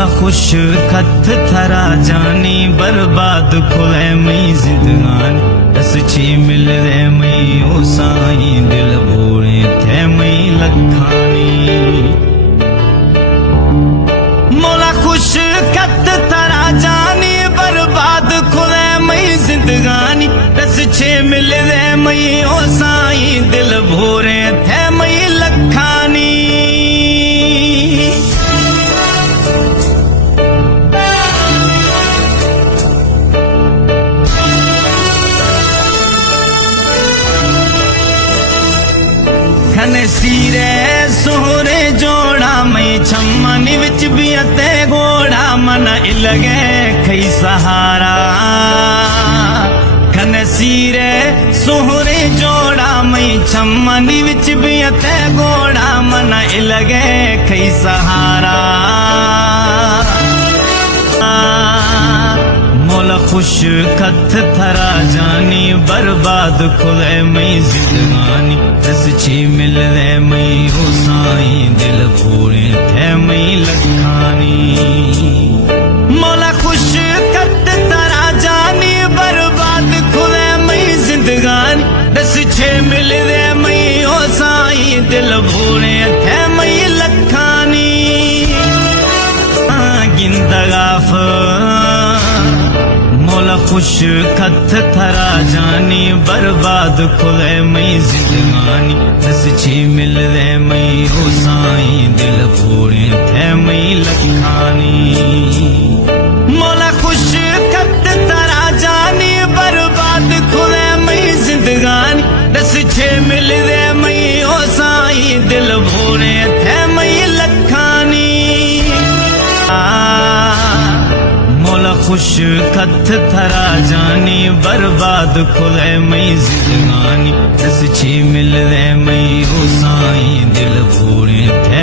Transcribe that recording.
मौला खुश खत थरा जानी बर्बाद खुले मई जिंदगानी दस छी मिल रे मई ओ साईं दिल भोरे थे मई लखानी मौला खुश खत थरा जानी बर्बाद खुले मई जिंदगानी दस छे मिल रे मई ओ साईं दिल भोरे थे मई लखानी खने सीरे सोहरे जोड़ा मई छम्मनी विच भी अते घोड़ा मन इलगे खई सहारा खने सीरे सोहरे जोड़ा मई छम्मनी विच भी अते घोड़ा मन इलगे खई सहारा मौला खुश खत थरा जानी बर्बाद खुले मई जिंदगानी दस छी मिल रे मई ओ साईं दिल भोरे थे मई लखानी मौला खुश खत थरा जानी बर्बाद खुले मई जिंदगानी दस छे मिल रे मई ओ साईं दिल भोरे थे मई लखानी गिंदगाफ मौला खुश खत थरा जानी बर्बाद खुले मई जिंदगानी दस छी मिल रे मई ओ साईं दिल भोरे थे मई लखानी मौला खुश खत थरा जानी बर्बाद खुले मई जिंदगानी दस छे मिल रे मई ओ साईं दिल भोरे थे मई लखानी मौला खुश खत थरा जानी बर्बाद खुले मई जिंदगानी दस छी मिल रे मई ओ साईं दिल भोरे थे